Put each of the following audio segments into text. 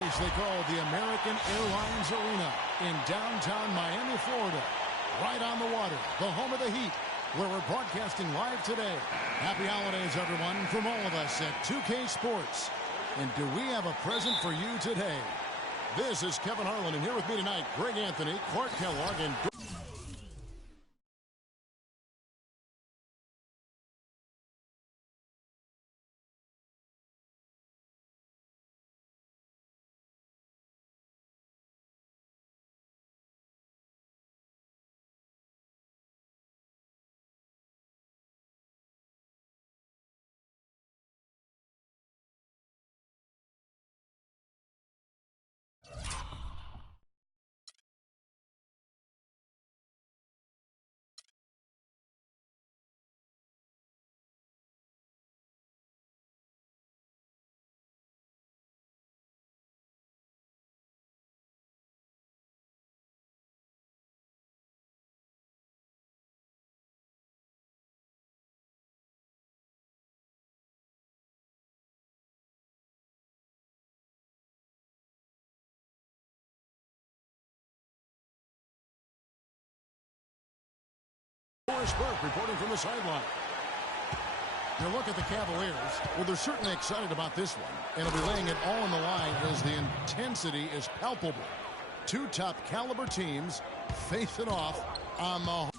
They call the American Airlines Arena in downtown Miami, Florida. Right on the water, the home of the Heat, where we're broadcasting live today. Happy holidays, everyone, from all of us at 2K Sports. And do we have a present for you today? This is Kevin Harlan, and here with me tonight, Greg Anthony, Clark Kellogg, and Burke reporting from the sideline. Now look at the Cavaliers. Well, they're certainly excited about this one, and they'll be laying it all on the line as the intensity is palpable. Two top caliber teams face it off on the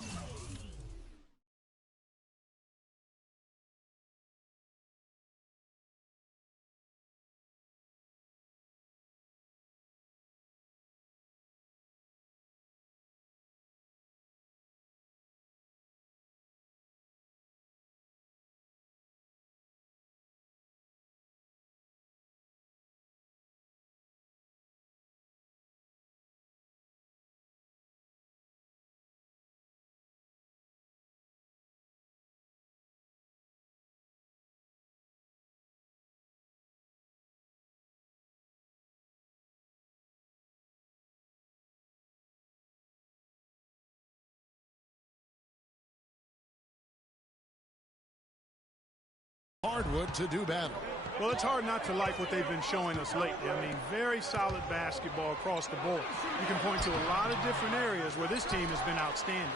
hardwood to do battle. Well, it's hard not to like what they've been showing us lately. I mean, very solid basketball across the board. You can point to a lot of different areas where this team has been outstanding.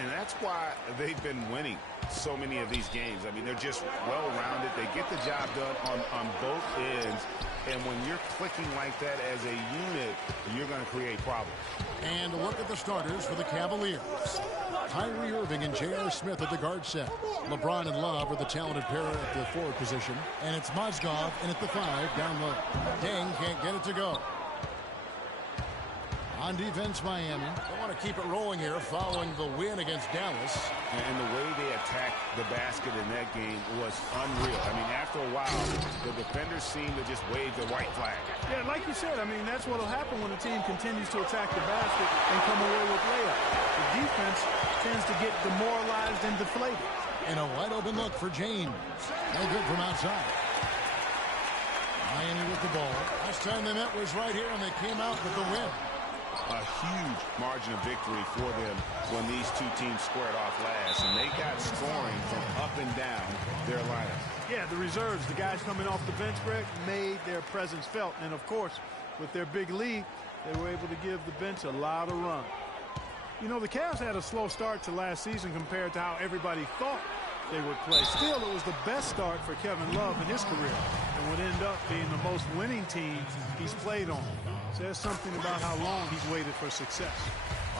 And that's why they've been winning so many of these games. I mean, they're just well-rounded. They get the job done on both ends. And when you're clicking like that as a unit, you're going to create problems. And look at the starters for the Cavaliers. Kyrie Irving and J.R. Smith at the guard set. LeBron and Love are the talented pair at the forward position. And it's Mozgov in at the 5 down low. Deng can't get it to go. On defense, Miami. They want to keep it rolling here following the win against Dallas. And the way they attacked the basket in that game was unreal. I mean, after a while, the defenders seemed to just wave the white flag. Yeah, like you said, I mean, that's what will happen when a team continues to attack the basket and come away with layups. The defense tends to get demoralized and deflated. And a wide-open look for James. No good from outside. Miami with the ball. Last time they met was right here, and they came out with the win. A huge margin of victory for them when these two teams squared off last, and they got scoring from up and down their lineup. Yeah, the reserves, the guys coming off the bench, Greg, made their presence felt. And, of course, with their big lead, they were able to give the bench a lot of run. You know, the Cavs had a slow start to last season compared to how everybody thought they would play. Still, it was the best start for Kevin Love in his career and would end up being the most winning team he's played on. Says something about how long he's waited for success.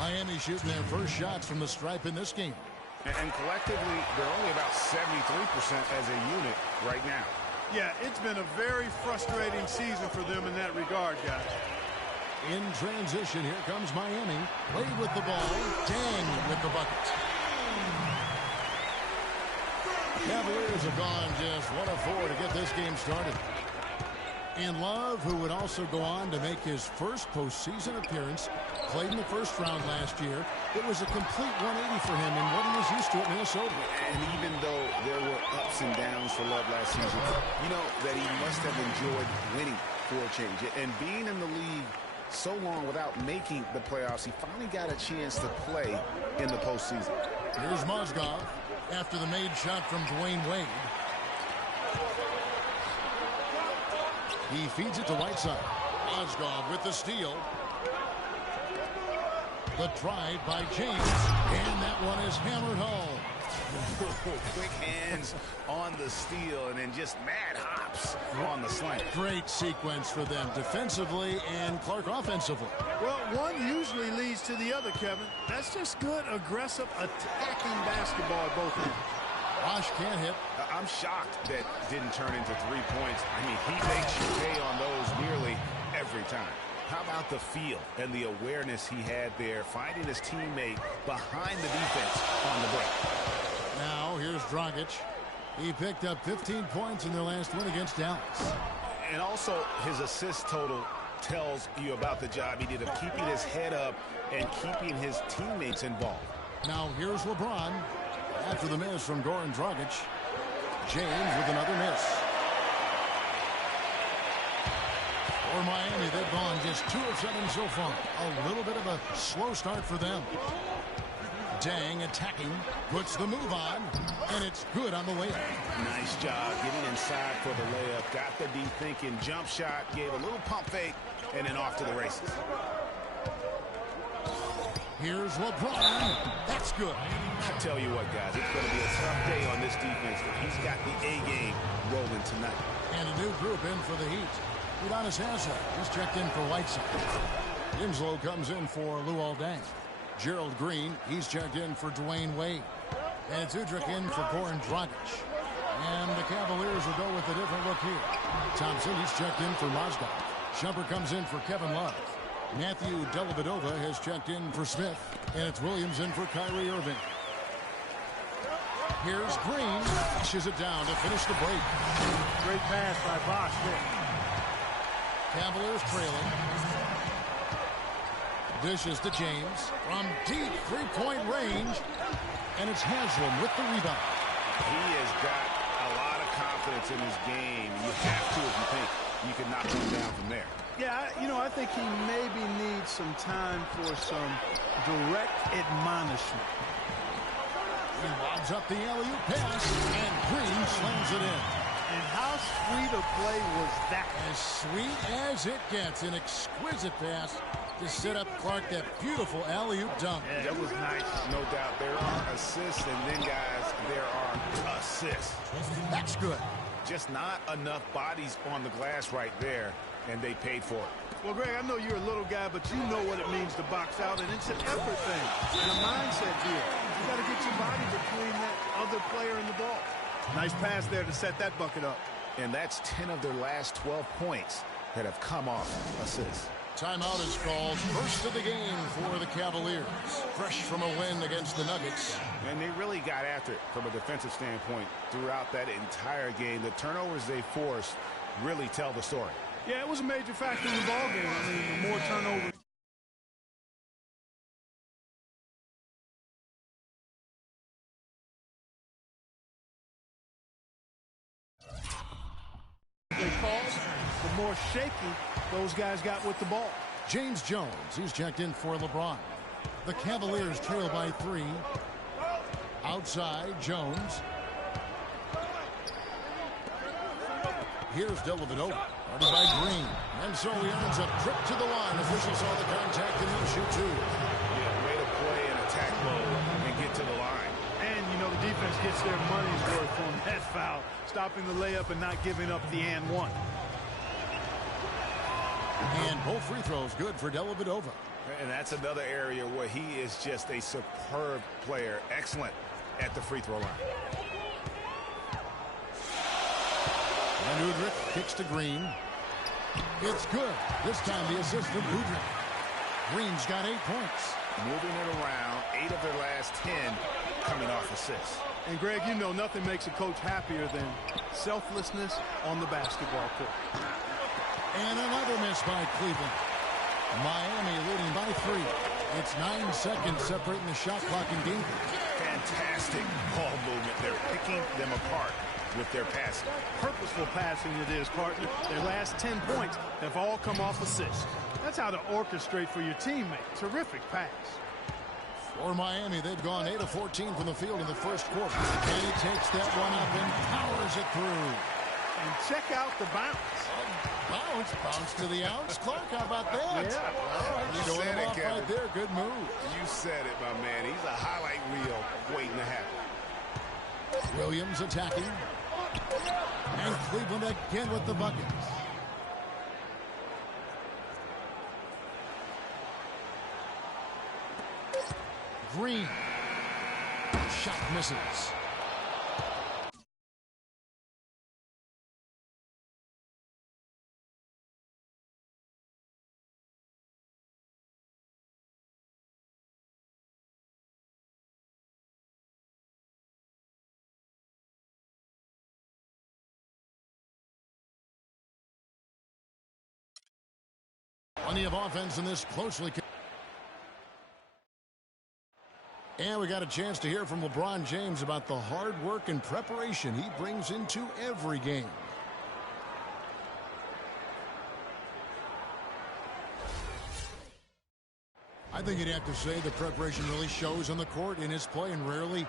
Miami shooting their first shots from the stripe in this game. And collectively, they're only about 73% as a unit right now. Yeah, it's been a very frustrating season for them in that regard, guys. In transition, here comes Miami. Played with the ball. Deng with the bucket. Cavaliers have gone just 1 of 4 to get this game started. And Love, who would also go on to make his first postseason appearance, played in the first round last year. It was a complete 180 for him in what he was used to at Minnesota. And even though there were ups and downs for Love last season, you know that he must have enjoyed winning for a change. And being in the league so long without making the playoffs, he finally got a chance to play in the postseason. Here's Mozgov after the made shot from Dwayne Wade. He feeds it to Whiteside. Osgood with the steal. The drive by James, and that one is hammered home. Quick hands on the steal, and then just mad hops on the slant. Great sequence for them defensively and Clark offensively. Well, one usually leads to the other, Kevin. That's just good, aggressive, attacking basketball at both ends. Bosch can't hit. I'm shocked that didn't turn into 3 points. I mean, he makes you pay on those nearly every time. How about the feel and the awareness he had there, finding his teammate behind the defense on the break. Now, here's Dragic. He picked up 15 points in their last win against Dallas. And also, his assist total tells you about the job he did of keeping his head up and keeping his teammates involved. Now, here's LeBron. After the miss from Goran Dragic, James with another miss. For Miami, they've gone just 2 of 7 so far. A little bit of a slow start for them. Dang attacking, puts the move on, and it's good on the layup. Nice job getting inside for the layup. Got the deep thinking jump shot, gave a little pump fake, and then off to the races. Here's LeBron. That's good. I tell you what, guys, it's going to be a tough day on this defense, but he's got the A game rolling tonight. And a new group in for the Heat. Udonis Haslem just checked in for Whiteside. Winslow comes in for Luol Deng. Gerald Green, he's checked in for Dwayne Wade. And it's Udrich in for Goran Dragic. And the Cavaliers will go with a different look here. Thompson, he's checked in for Mozgov. Shumpert comes in for Kevin Love. Matthew Dellavedova has checked in for Smith. And it's Williams in for Kyrie Irving. Here's Green. Pushes it down to finish the break. Great pass by Bosch there. Cavaliers trailing. Dishes to James from deep three-point range. And it's Haslem with the rebound. He has got a lot of confidence in his game. You have to if you think you can knock him down from there. Yeah, I think he maybe needs some time for some direct admonishment. He lobs up the alley-oop pass, and Green slams it in. And how sweet a play was that? As sweet as it gets. An exquisite pass to set up Clark, that beautiful alley-oop dunk. Yeah, that was nice. No doubt. There are assists, and then, guys, there are assists. That's good. Just not enough bodies on the glass right there, and they paid for it. Well, Greg, I know you're a little guy, but you know what it means to box out, and it's an effort thing and a mindset deal. You got to get your body between that other player and the ball. Nice pass there to set that bucket up. And that's 10 of their last 12 points that have come off assists. Timeout is called. First of the game for the Cavaliers. Fresh from a win against the Nuggets. And they really got after it from a defensive standpoint throughout that entire game. The turnovers they forced really tell the story. Yeah, it was a major factor in the ball game. I mean, the more turnovers. They calls, the more shaky those guys got with the ball. James Jones, he's checked in for LeBron. The Cavaliers trail by 3. Outside, Jones. Here's Dellavedova, guarded by Green. And so he earns a trip to the line. Officials saw the contact and he'll shoot 2. Yeah, way to play in attack mode and get to the line. And, the defense gets their money's worth on that foul, stopping the layup and not giving up the and one. And both free throws good for Dellavedova. And that's another area where he is just a superb player. Excellent at the free throw line. And Udrich kicks to Green. It's good. This time the assist from Udrich. Green's got 8 points. Moving it around, 8 of their last 10 coming off assists. And, Greg, nothing makes a coach happier than selflessness on the basketball court. And another miss by Cleveland. Miami leading by 3. It's 9 seconds separating the shot clock and game. Fantastic ball movement. They're picking them apart with their passing. Purposeful passing it is, partner. Their last 10 points have all come off assists. That's how to orchestrate for your teammate. Terrific pass. For Miami, they've gone 8 of 14 from the field in the first quarter. And he takes that one up and powers it through. And check out the bounce. Bounce to the ounce. Clark, how about that? Yeah. All right, You showing said him it, off Kevin. right there. Good move. You said it, my man. He's a highlight reel waiting to happen. Williams attacking. And Cleveland again with the buckets. Green. Shot misses. Plenty of offense in this closely. And we got a chance to hear from LeBron James about the hard work and preparation he brings into every game. I think you'd have to say the preparation really shows on the court in his play, and rarely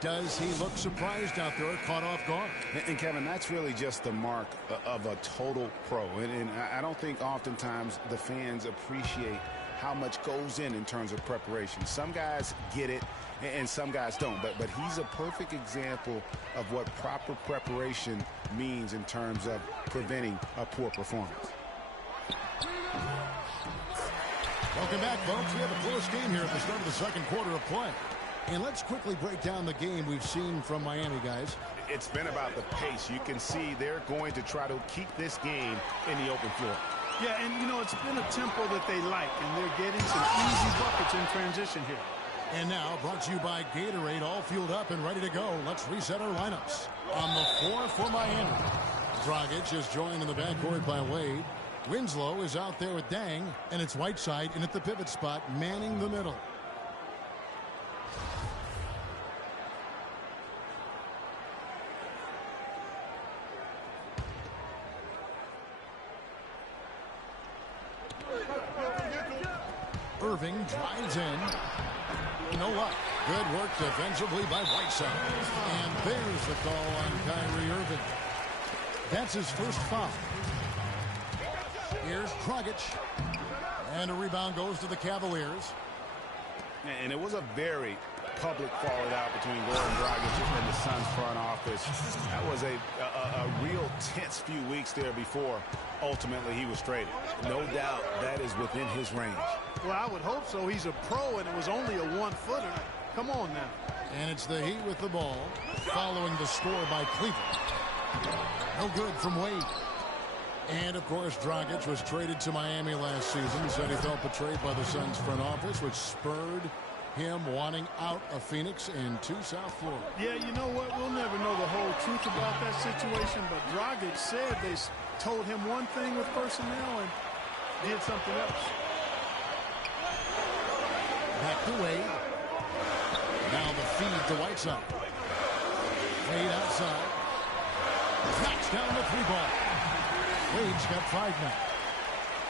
does he look surprised out there, caught off guard. And Kevin, that's really just the mark of a total pro. And I don't think oftentimes the fans appreciate how much goes in terms of preparation. Some guys get it and some guys don't, but he's a perfect example of what proper preparation means in terms of preventing a poor performance. Welcome back, folks. We have a close game here at the start of the second quarter of play. And let's quickly break down the game we've seen from Miami, guys. It's been about the pace. You can see they're going to try to keep this game in the open floor. Yeah, and, you know, it's been a tempo that they like, and they're getting some easy buckets in transition here. And now, brought to you by Gatorade, all fueled up and ready to go. Let's reset our lineups. On the floor for Miami, Dragic is joined in the backcourt by Wade. Winslow is out there with Dang, and it's Whiteside in at the pivot spot, manning the middle. Irving drives in. No luck. Good work defensively by Whiteside. And there's the call on Kyrie Irving. That's his first foul. Here's Dragic. And a rebound goes to the Cavaliers. And it was a very public falling out between Goran Dragic and the Suns front office. That was a real tense few weeks there before ultimately he was traded. No doubt that is within his range. Well, I would hope so. He's a pro, and it was only a one-footer. Come on now. And it's the Heat with the ball, following the score by Cleveland. No good from Wade. And, of course, Dragic was traded to Miami last season. Said he felt betrayed by the Suns front office, which spurred him wanting out of Phoenix and to South Florida. Yeah, you know what? We'll never know the whole truth about that situation, but Dragic said they told him one thing with personnel and did something else. Back to Wade. Now the feed to Whiteside. Wade outside. Knocks down the three ball. Wade's got 5 now.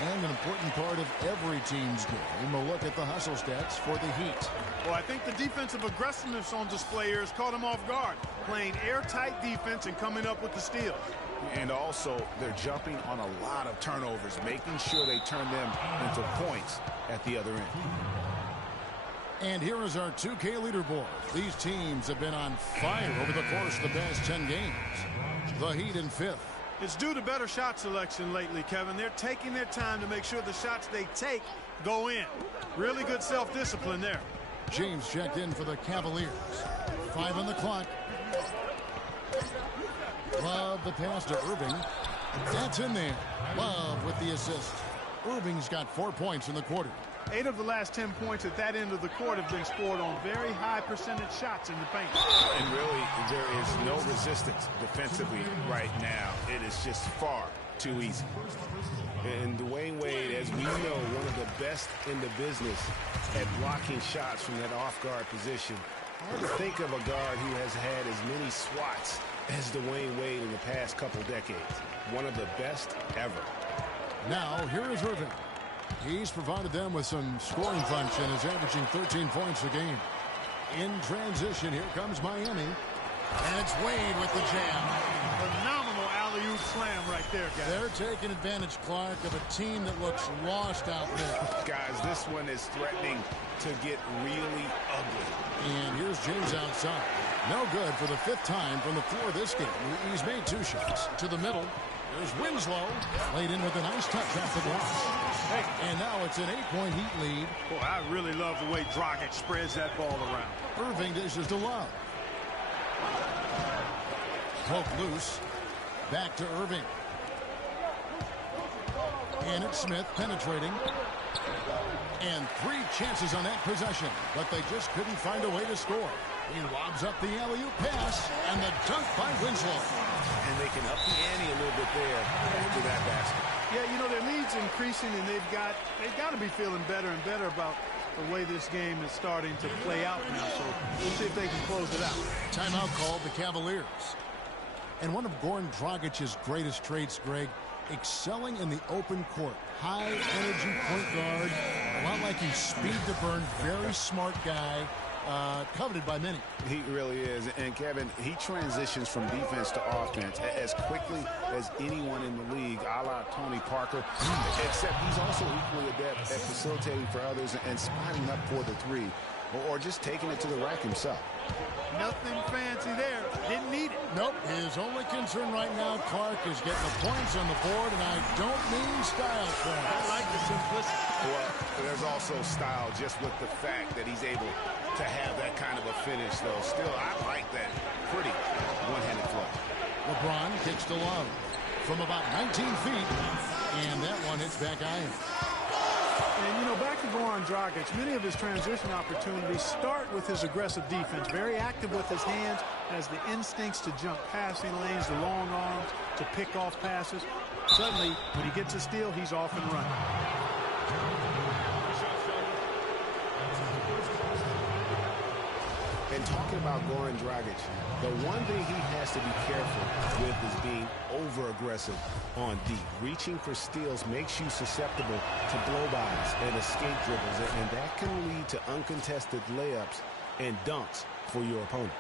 And an important part of every team's game, a look at the hustle stats for the Heat. Well, I think the defensive aggressiveness on display here has caught him off guard. Playing airtight defense and coming up with the steal. And also, they're jumping on a lot of turnovers, making sure they turn them into points at the other end. And here is our 2K leaderboard. These teams have been on fire over the course of the past 10 games. The Heat in 5th. It's due to better shot selection lately, Kevin. They're taking their time to make sure the shots they take go in. Really good self-discipline there. James checked in for the Cavaliers. 5 on the clock. Love the pass to Irving. That's in there. Love with the assist. Irving's got 4 points in the quarter. 8 of the last 10 points at that end of the court have been scored on very high percentage shots in the paint. And really, there is no resistance defensively right now. It is just far too easy. And Dwayne Wade, as we know, one of the best in the business at blocking shots from that off-guard position. Hard to think of a guard who has had as many swats as Dwayne Wade in the past couple decades. One of the best ever. Now, here is Irving. He's provided them with some scoring function, is averaging 13 points a game. In transition, here comes Miami. And it's Wade with the jam. Phenomenal alley-oop slam right there, guys. They're taking advantage, Clark, of a team that looks lost out there. Guys, this one is threatening to get really ugly. And here's James outside. No good for the 5th time from the floor this game. He's made 2 shots. To the middle. There's Winslow. Laid in with a nice touch off the glass. Hey. And now it's an 8-point Heat lead. Boy, I really love the way Dragic spreads that ball around. Irving dishes to Love. Poke loose. Back to Irving. And it's Smith penetrating. And 3 chances on that possession, but they just couldn't find a way to score. He lobs up the alley-oop pass, and the dunk by Winslow. And they can up the ante a little bit there after that basket. Yeah, you know, their lead's increasing, and they've got to be feeling better and better about the way this game is starting to play out now. So we'll see if they can close it out. Timeout called the Cavaliers. And one of Goran Dragic's greatest traits, Greg, excelling in the open court. High-energy point guard, a lot like he's speed to burn, very smart guy. Coveted by many. He really is. And, Kevin, he transitions from defense to offense as quickly as anyone in the league, a la Tony Parker, except he's also equally adept at facilitating for others and spotting up for the 3, or just taking it to the rack himself. Nothing fancy there. Didn't need it. Nope. His only concern right now, Clark, is getting the points on the board, and I don't mean style points. I like the simplicity. Well, there's also style just with the fact that he's able to have that kind of a finish, though. Still, I like that pretty one-handed flow. LeBron kicks to Love from about 19 feet, and that one hits back iron. And, you know, back to Goran Dragic, many of his transition opportunities start with his aggressive defense. Very active with his hands, has the instincts to jump passing lanes, the long arms, to pick off passes. Suddenly, when he gets a steal, he's off and running. And talking about Goran Dragic, the one thing he has to be careful with is being over-aggressive on D. Reaching for steals makes you susceptible to blow-bys and escape dribbles, and that can lead to uncontested layups and dunks for your opponent.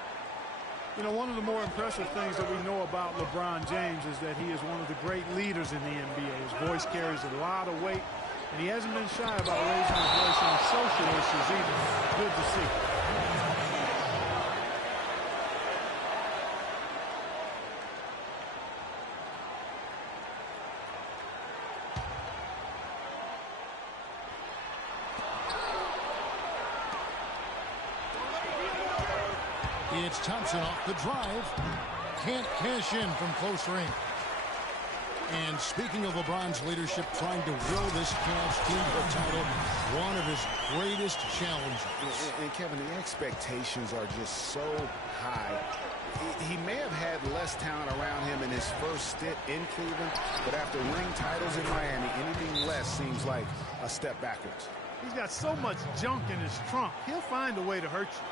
You know, one of the more impressive things that we know about LeBron James is that he is one of the great leaders in the NBA. His voice carries a lot of weight, and he hasn't been shy about raising his voice on social issues either. Good to see. It's Thompson off the drive. Can't cash in from close range. And speaking of LeBron's leadership, trying to will this Cavs team to the title, one of his greatest challenges. And Kevin, the expectations are just so high. He may have had less talent around him in his first stint in Cleveland, but after winning titles in Miami, anything less seems like a step backwards. He's got so much junk in his trunk. He'll find a way to hurt you.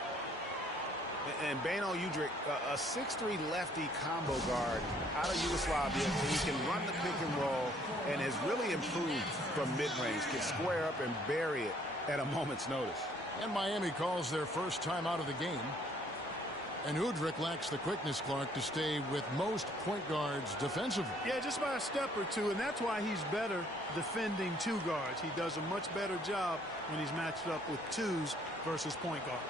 And Beno Udrih, a 6'3 lefty combo guard out of Yugoslavia. He can run the pick and roll and has really improved from mid-range. Can square up and bury it at a moment's notice. And Miami calls their first time out of the game. And Udrih lacks the quickness, Clark, to stay with most point guards defensively. Yeah, just by a step or two, and that's why he's better defending 2 guards. He does a much better job when he's matched up with 2s versus point guards.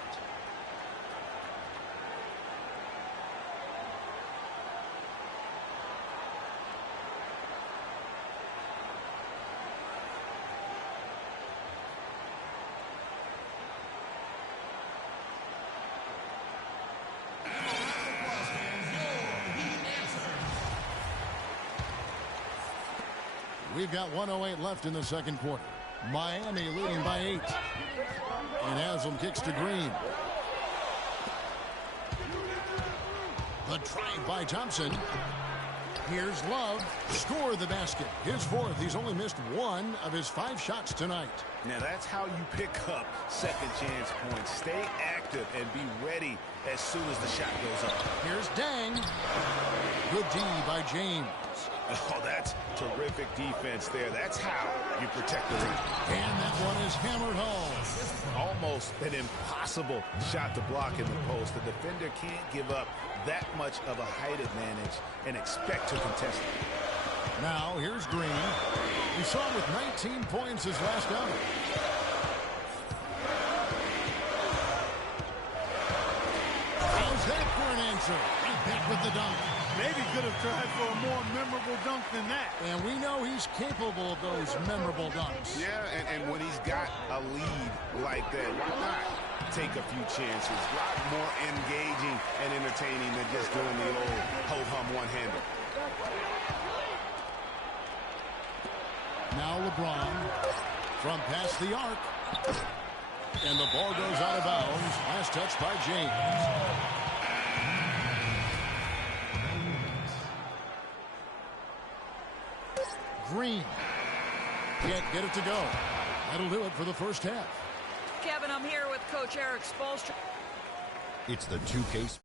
We've got 1:08 left in the second quarter. Miami leading by 8. And Haslam kicks to Green. The drive by Thompson. Here's Love. Score the basket. His 4th. He's only missed 1 of his 5 shots tonight. Now that's how you pick up second chance points. Stay active and be ready as soon as the shot goes up. Here's Dang. Good D by James. Oh, that's terrific defense there. That's how you protect the rim. And that one is hammered home. Almost an impossible shot to block in the post. The defender can't give up that much of a height advantage and expect to contest it. Now, here's Green. We saw him with 19 points his last outing. How's that for an answer? Right back with the dunk. Maybe could have tried for a more memorable dunk than that. And we know he's capable of those memorable dunks. Yeah, and when he's got a lead like that, why not take a few chances? A lot more engaging and entertaining than just doing the old ho-hum one-hander. Now LeBron from past the arc. And the ball goes out of bounds. Last touch by James. Green can't get it to go. That'll do it for the first half. Kevin, I'm here with Coach Eric Spoelstra. It's the 2K